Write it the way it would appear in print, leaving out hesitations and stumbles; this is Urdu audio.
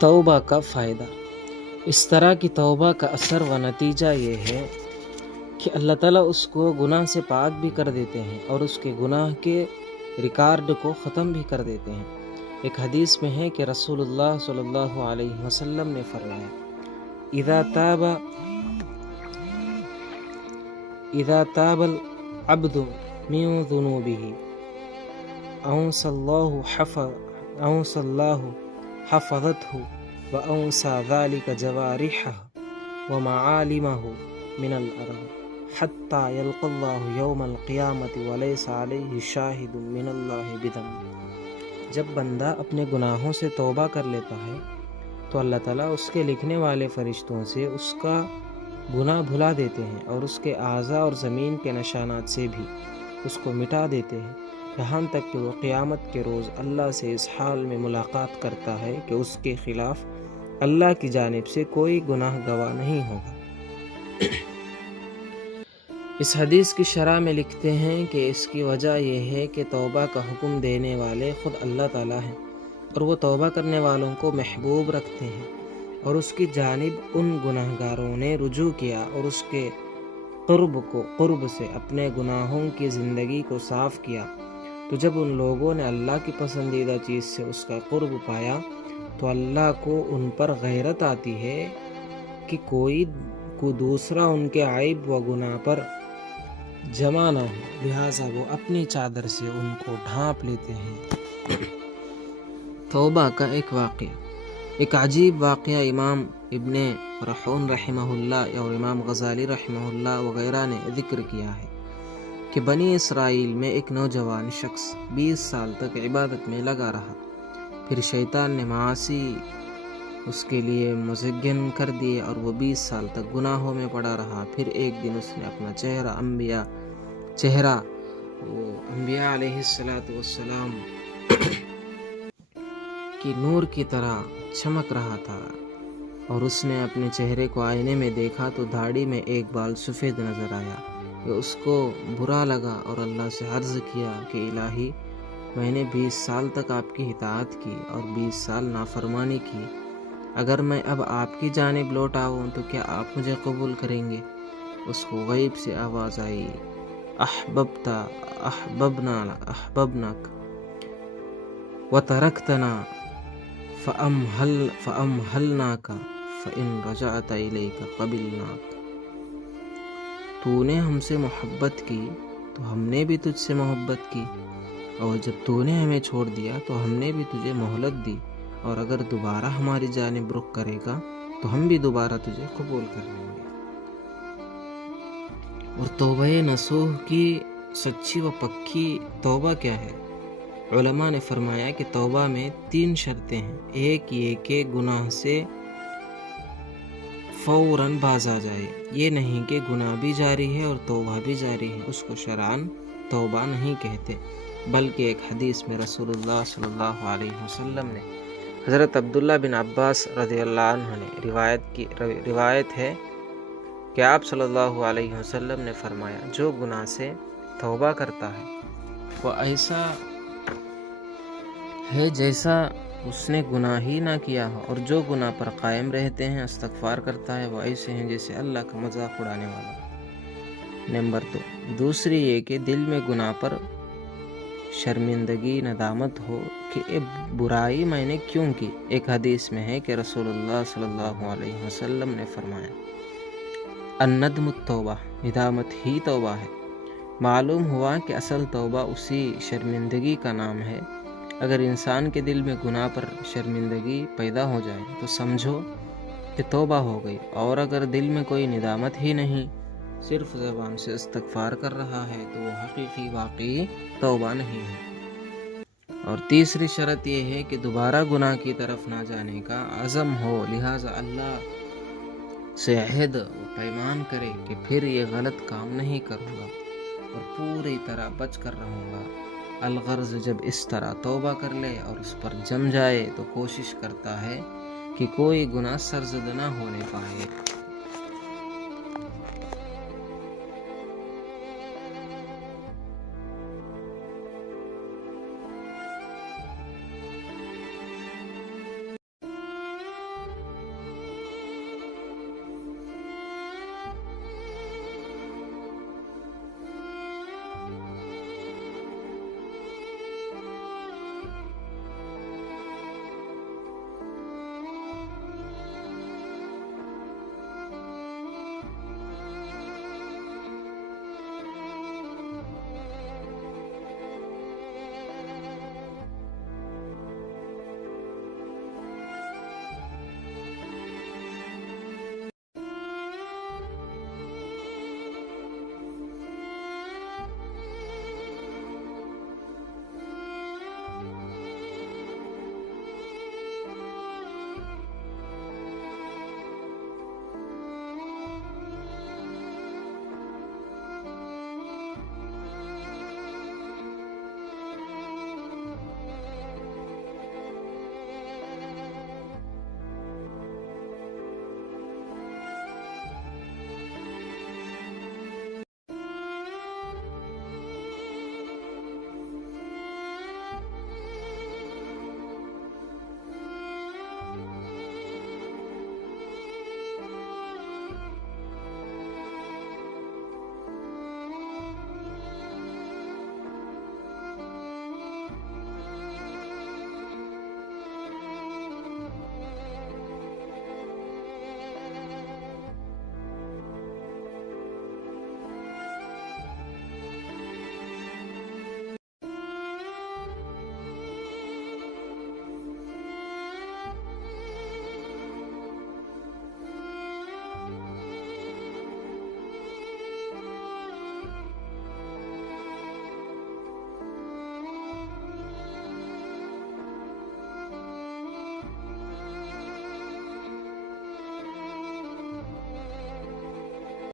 توبہ کا فائدہ۔ اس طرح کی توبہ کا اثر و نتیجہ یہ ہے کہ اللہ تعالیٰ اس کو گناہ سے پاک بھی کر دیتے ہیں اور اس کے گناہ کے ریکارڈ کو ختم بھی کر دیتے ہیں۔ ایک حدیث میں ہے کہ رسول اللہ صلی اللہ علیہ وسلم نے فرمایا اذا تاب العبد من ذنوبه أنسى الله حفظته وأنسى ذلك جوارحه ومعالمه من الأرض حتى يلقى الله يوم القيامة وليس عليه شاهد من الله بذنب۔ جب بندہ اپنے گناہوں سے توبہ کر لیتا ہے تو اللہ تعالیٰ اس کے لکھنے والے فرشتوں سے اس کا گناہ بھلا دیتے ہیں اور اس کے اعضاء اور زمین کے نشانات سے بھی اس کو مٹا دیتے ہیں، یہاں تک کہ وہ قیامت کے روز اللہ سے اس حال میں ملاقات کرتا ہے کہ اس کے خلاف اللہ کی جانب سے کوئی گناہ گواہ نہیں ہوگا۔ اس حدیث کی شرح میں لکھتے ہیں کہ اس کی وجہ یہ ہے کہ توبہ کا حکم دینے والے خود اللہ تعالیٰ ہیں اور وہ توبہ کرنے والوں کو محبوب رکھتے ہیں، اور اس کی جانب ان گناہ گاروں نے رجوع کیا اور اس کے قرب سے اپنے گناہوں کی زندگی کو صاف کیا۔ تو جب ان لوگوں نے اللہ کی پسندیدہ چیز سے اس کا قرب پایا تو اللہ کو ان پر غیرت آتی ہے کہ کوئی دوسرا ان کے عیب و گناہ پر جمع نہ ہو، لہٰذا وہ اپنی چادر سے ان کو ڈھانپ لیتے ہیں۔ توبہ کا ایک واقعہ، ایک عجیب واقعہ امام ابن فرحون رحمہ اللہ اور امام غزالی رحمہ اللہ وغیرہ نے ذکر کیا ہے کہ بنی اسرائیل میں ایک نوجوان شخص 20 سال تک عبادت میں لگا رہا، پھر شیطان نے معاصی اس کے لیے مزین کر دیے اور وہ 20 سال تک گناہوں میں پڑا رہا۔ پھر ایک دن اس نے اپنا چہرہ انبیاء علیہ السلام کی نور کی طرح چمک رہا تھا، اور اس نے اپنے چہرے کو آئینے میں دیکھا تو داڑھی میں ایک بال سفید نظر آیا۔ یہ اس کو برا لگا اور اللہ سے عرض کیا کہ الہی، میں نے 20 سال تک آپ کی اطاعت کی اور 20 سال نافرمانی کی، اگر میں اب آپ کی جانب لوٹ آؤں تو کیا آپ مجھے قبول کریں گے؟ اس کو غیب سے آواز آئی، احببناک وترکتنا فأمہلناک فإن رجعت الیک قبلناک۔ تو نے ہم سے محبت کی تو ہم نے بھی تجھ سے محبت کی، اور جب تو نے ہمیں چھوڑ دیا تو ہم نے بھی تجھے مہلت دی، اور اگر دوبارہ ہماری جانب رخ کرے گا تو ہم بھی دوبارہ تجھے قبول کر لیں گے۔ اور توبہ نصوح کی سچی و پکی توبہ کیا ہے؟ علماء نے فرمایا کہ توبہ میں 3 شرطیں ہیں۔ ایک یہ کہ گناہ سے فوراً باز آ جائے، یہ نہیں کہ گناہ بھی جاری ہے اور توبہ بھی جاری ہے، اس کو شرعاً توبہ نہیں کہتے، بلکہ ایک حدیث میں رسول اللہ صلی اللہ علیہ وسلم نے حضرت عبداللہ بن عباس رضی اللہ عنہ نے روایت ہے کہ آپ صلی اللہ علیہ وسلم نے فرمایا، جو گناہ سے توبہ کرتا ہے وہ ایسا ہے جیسا اس نے گناہ ہی نہ کیا ہو، اور جو گناہ پر قائم رہتے ہیں استغفار کرتا ہے وہ ایسے ہیں جیسے اللہ کا مذاق اڑانے والا۔ نمبر 2، دوسری یہ کہ دل میں گناہ پر شرمندگی ندامت ہو کہ یہ برائی میں نے کیوں کی۔ ایک حدیث میں ہے کہ رسول اللہ صلی اللہ علیہ وسلم نے فرمایا، الندم التوبہ، ندامت ہی توبہ ہے۔ معلوم ہوا کہ اصل توبہ اسی شرمندگی کا نام ہے۔ اگر انسان کے دل میں گناہ پر شرمندگی پیدا ہو جائے تو سمجھو کہ توبہ ہو گئی، اور اگر دل میں کوئی ندامت ہی نہیں، صرف زبان سے استغفار کر رہا ہے، تو وہ حقیقی واقعی توبہ نہیں ہے۔ اور تیسری شرط یہ ہے کہ دوبارہ گناہ کی طرف نہ جانے کا عزم ہو، لہٰذا اللہ سے عہد و پیمان کرے کہ پھر یہ غلط کام نہیں کروں گا اور پوری طرح بچ کر رہوں گا۔ الغرض جب اس طرح توبہ کر لے اور اس پر جم جائے تو کوشش کرتا ہے کہ کوئی گناہ سرزد نہ ہونے پائے۔